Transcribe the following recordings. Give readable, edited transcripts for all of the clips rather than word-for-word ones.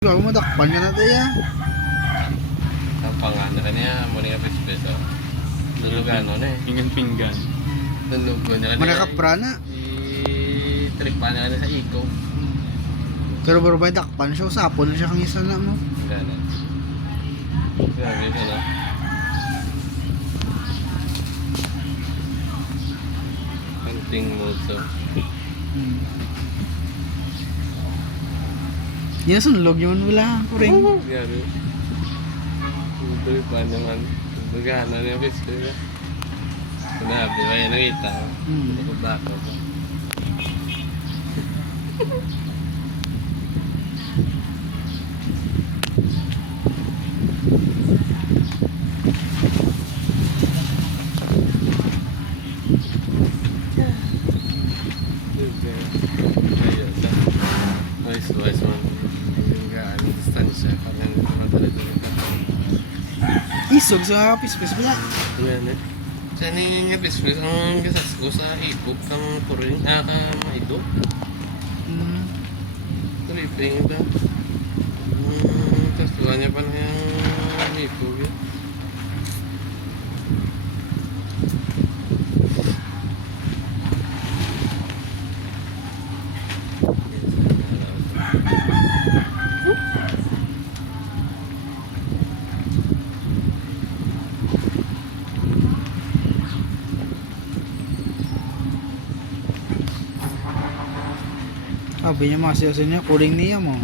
Ikaw madakpan ka na tayo. Ang pangalan niya, muna yung peso. Lulugan ano na eh. Pinggan-pinggan. Lulugan niya kanina. Manakapra na. I-tripan niya kanina sa iko. Pero bro ba dakpan siya, usapon siya kang isa na mo. Gano'n. Grabe ito na. Hunting mode so. Yan sunlog yun wala ko rin. Grabe. Tripan naman. Lulugan na yung peso. Sinabi ba yan nakita? Nakabako ba? Wise man. Hinggaan ang distansya. Parang madali-dali. Isog sa pispis pala. Ayan eh. Saan yung pispis ang gasas ko sa ipog kang kuring, kang ito. Tripping ito. Tapos tuwa niya pa na yung ipog yun. Sabi niya mga siya niya, kuring niya mo.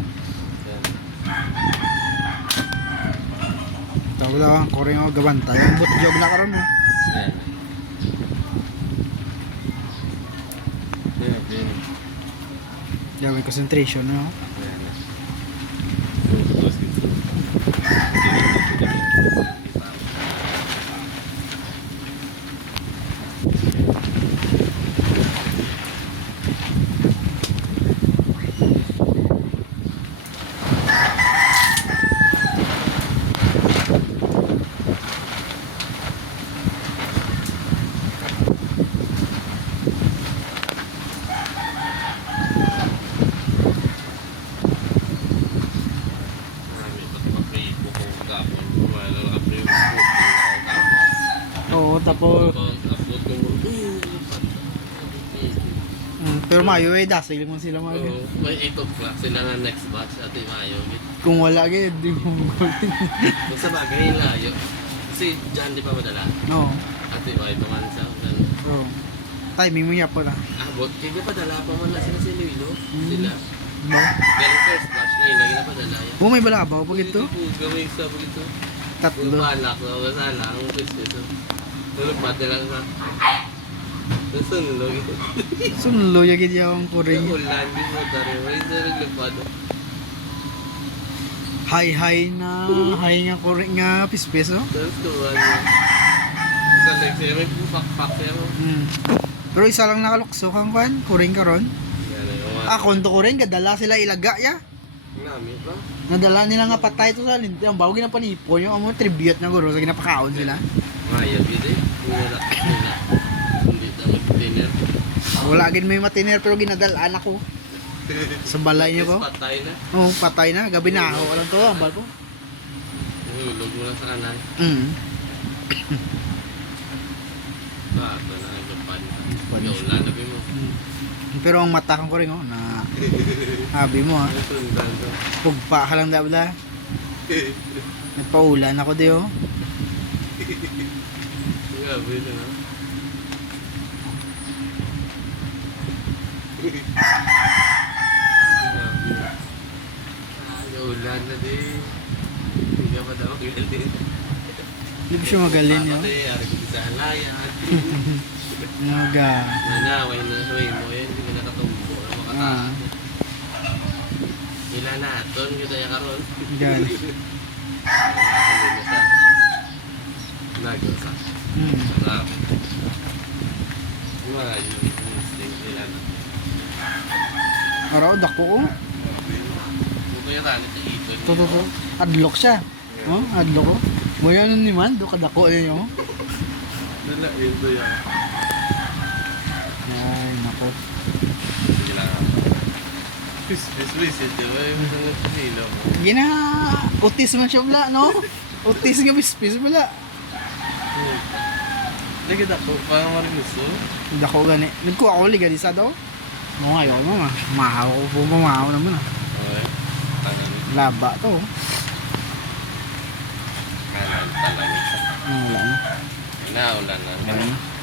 Tawag lang ang kuring ako gabantay. Ang butjog na karon mo. Ayan. Ayan. Ayan. Diyan may concentration no. Ayan. Oo, tapos pero mayo eh dasil mo sila mayo. May 8 o'clock sila na next batch at Mayo. Kung wala gid di mo gulin. Kung sa bagay layo. Kasi dyan di pa madala. No. At Mayo pa man sa So, timing mo ya pala. abot. Kaya pa dala pa man na sila si Luilo. Sila. Ba? Galing first batch na yun. Lagi na pa dala yan. Oh, may balabaw pag ito. Gawin sa pag ito. Tatlo. Balak na kasala. Ang first ito. Tulog pa dala sa. Nasunlog ito. Sunlo ya gid yung kuring. Ulan din mo dari. May naglupado. High nga kuring nga pispis no. Tapos tuwa niya. Sa next year, may pakpak siya mo. Pero isa lang nakalukso kang kwan, kuring karon. Yan ay yung Ah, konto kuring gadala sila ilaga ya. Nami pa. Nadala nila nga patay to sa linti. Ang bago ginapanipon yung amo tribute na guro sa ginapakaon sila. Maya bide. Nila. Hindi na mag-dinner. Wala gid may matiner pero ginadalaan ako. Sa balay niyo ko. Patay na. Oh, patay na. Gabi na ako. Walang to, ang balko. Hulog mo na sa anay. Bato na ang lupan. Ulan na mo. Pero ang mata kang kuring oh na habi mo ha. Sundan ko. Pugpa ka lang dabda. Nagpaulan ako di oh. Grabe na. Ulan na din. Hindi ka pa daw magaling. Hindi ba siya magaling yun? Pati, ari ko sa halayan. Naga. Nanaway na huway mo yan. Hindi ka nakatumbo. Makataas. Ila na. Ton, kita yung karon. Gan. Nagasa. Sarap. Wala yung instinct nila na. Araw dako oh. Buto yung talit sa ipon. To. Adlock siya. Oh, adlock oh. Mo yan ni man do kadako yun oh. Nala, ito yan. Ay, nako. Sige lang. Bis-bis-bis, di ba? Yung mga nagpilo mo. Gina, utis man siya bala, no? Utis nga bispis bala. Lagi ako, parang marinuso. Hindi ako gani. Nagkuha ako liga di sa daw. Mga ayaw mo ma. Mahaw ko po, mamahaw naman ah. Okay. Tanan. Laba to. Kanan talaga. Wala na. Inaulan na. Wala na.